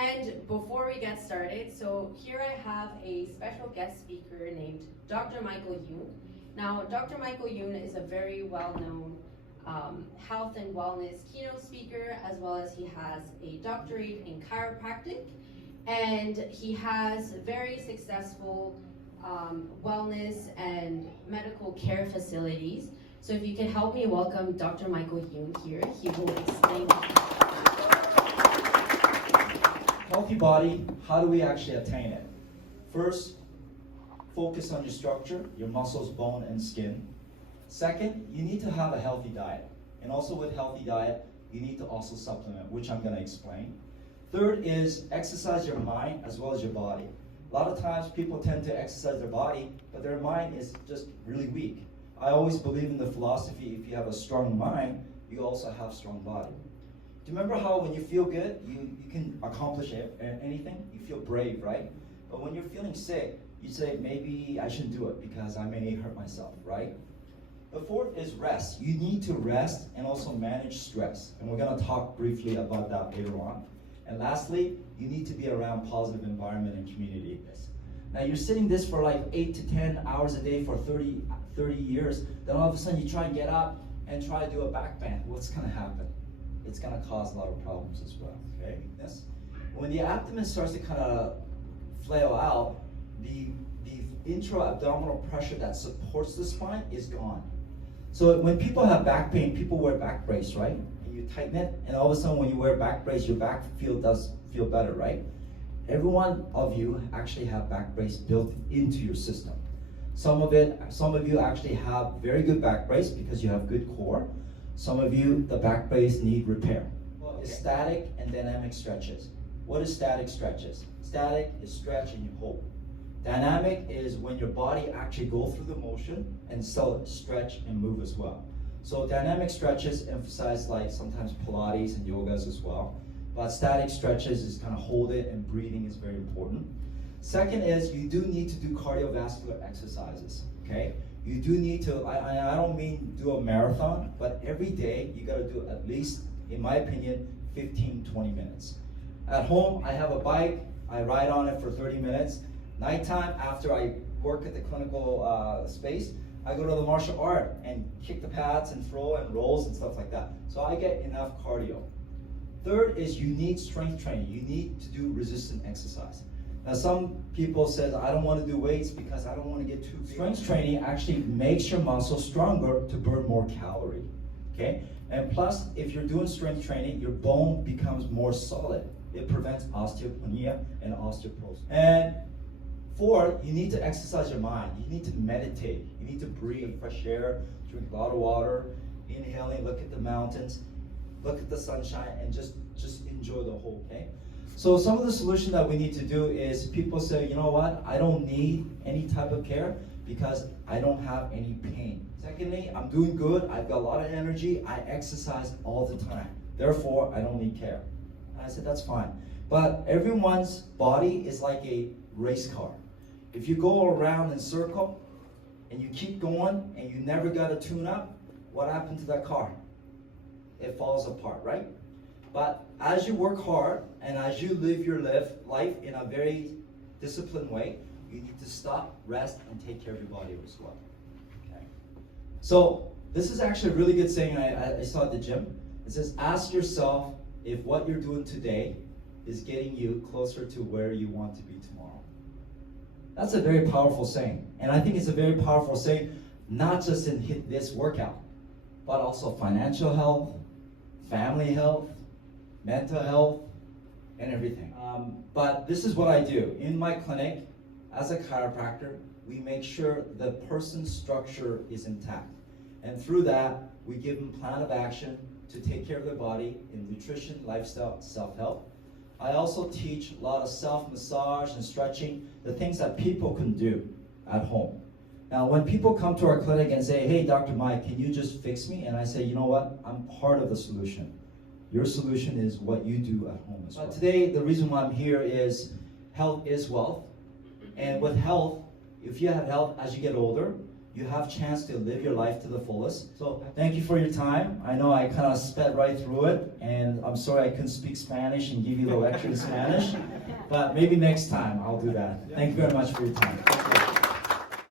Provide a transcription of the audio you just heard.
And before we get started, so here I have a special guest speaker named Dr. Michael Yoon. Now, Dr. Michael Yoon is a very well-known health and wellness keynote speaker, as well as he has a doctorate in chiropractic, and he has very successful wellness and medical care facilities. So if you can help me welcome Dr. Michael Yoon here, he will explain. Healthy body, how do we actually attain it? First, focus on your structure, your muscles, bone, and skin. Second, you need to have a healthy diet. And also with healthy diet, you need to also supplement, which I'm going to explain. Third is exercise your mind as well as your body. A lot of times people tend to exercise their body, but their mind is just really weak. I always believe in the philosophy, if you have a strong mind, you also have a strong body. Do you remember how when you feel good, you can accomplish anything? You feel brave, right? But when you're feeling sick, you say, maybe I shouldn't do it because I may hurt myself, right? The fourth is rest. You need to rest and also manage stress. And we're going to talk briefly about that later on. And lastly, you need to be around positive environment and community. Now you're sitting this for like 8 to 10 hours a day for 30 years. Then all of a sudden you try and get up and try to do a back bend. What's going to happen? It's going to cause a lot of problems as well. Okay? When the abdomen starts to kind of flail out, the intra-abdominal pressure that supports the spine is gone. So when people have back pain, people wear back brace, right? And you tighten it, and all of a sudden when you wear back brace, your back does feel better, right? Every one of you actually have back brace built into your system. Some of you actually have very good back brace because you have good core. Some of you, the back brace need repair. Well, it's static and dynamic stretches. What is static stretches? Static is stretch and you hold. Dynamic is when your body actually goes through the motion and still stretch and move as well. So dynamic stretches emphasize like sometimes Pilates and yogas as well. But static stretches is kind of hold it, and breathing is very important. Second is you do need to do cardiovascular exercises, okay? You do need to, I don't mean do a marathon, but every day you gotta do at least, in my opinion, 15, 20 minutes. At home, I have a bike, I ride on it for 30 minutes. Nighttime, after I work at the clinical space, I go to the martial art and kick the pads and throw and rolls and stuff like that. So I get enough cardio. Third is you need strength training. You need to do resistant exercise. Now some people say, I don't want to do weights because I don't want to get too big. Strength training actually makes your muscles stronger to burn more calorie, okay? And plus, if you're doing strength training, your bone becomes more solid. It prevents osteopenia and osteoporosis. And fourth, you need to exercise your mind. You need to meditate. You need to breathe fresh air, drink a lot of water, inhaling, look at the mountains, look at the sunshine, and just enjoy the whole, okay? So some of the solution that we need to do is people say, you know what, I don't need any type of care because I don't have any pain. Secondly, I'm doing good, I've got a lot of energy, I exercise all the time. Therefore, I don't need care. And I said, that's fine. But everyone's body is like a race car. If you go around in circle and you keep going and you never got a tune up, what happened to that car? It falls apart, right? But as you work hard and as you live your life in a very disciplined way, you need to stop, rest, and take care of your body as well. Okay. So this is actually a really good saying I saw at the gym. It says, ask yourself if what you're doing today is getting you closer to where you want to be tomorrow. That's a very powerful saying. And I think it's a very powerful saying, not just in this workout, but also financial health, family health, mental health, and everything. But this is what I do. In my clinic, as a chiropractor, we make sure the person's structure is intact. And through that, we give them a plan of action to take care of their body in nutrition, lifestyle, self-help. I also teach a lot of self-massage and stretching, the things that people can do at home. Now, when people come to our clinic and say, hey, Dr. Mike, can you just fix me? And I say, you know what? I'm part of the solution. Your solution is what you do at home as well. Today, the reason why I'm here is health is wealth. And with health, if you have health as you get older, you have chance to live your life to the fullest. So thank you for your time. I know I kind of sped right through it, and I'm sorry I couldn't speak Spanish and give you the lecture in Spanish, but maybe next time I'll do that. Thank you very much for your time.